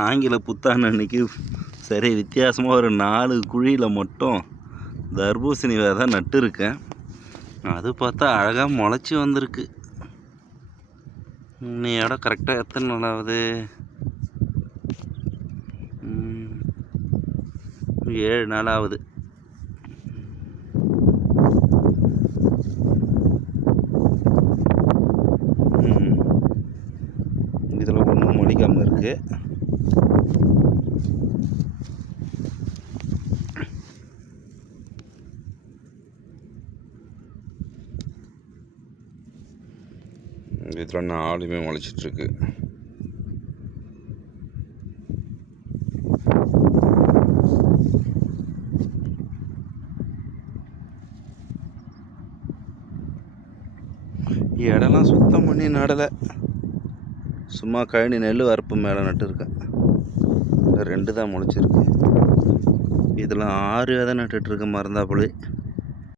ஆங்கில புத்தாண்டு அன்னைக்கு சரி வித்தியாசமாக ஒரு நாலு குழியில் மட்டும் தர்பூசணி விதை நட்டுருக்கேன் அது பார்த்தா அழகாக முளைச்சி வந்திருக்கு. இன்னையோட கரெக்டாக எத்தனை நாள் ஆகுது? ஏழு நாள் ஆகுது. இதில் ஒன்றும் மொழிக்காமல் இருக்குது இதில் ஆளுமே முளைச்சிட்ருக்கு. இடம்லாம் சுத்தம் பண்ணி நடலை. சும்மா கழனி நெல் வரப்பு மேலே நட்டுருக்கேன். ரெண்டு தான் முளைச்சிருக்கு. இதில் ஆறு விதை நட்டுட்ருக்க மறந்தாப்புல.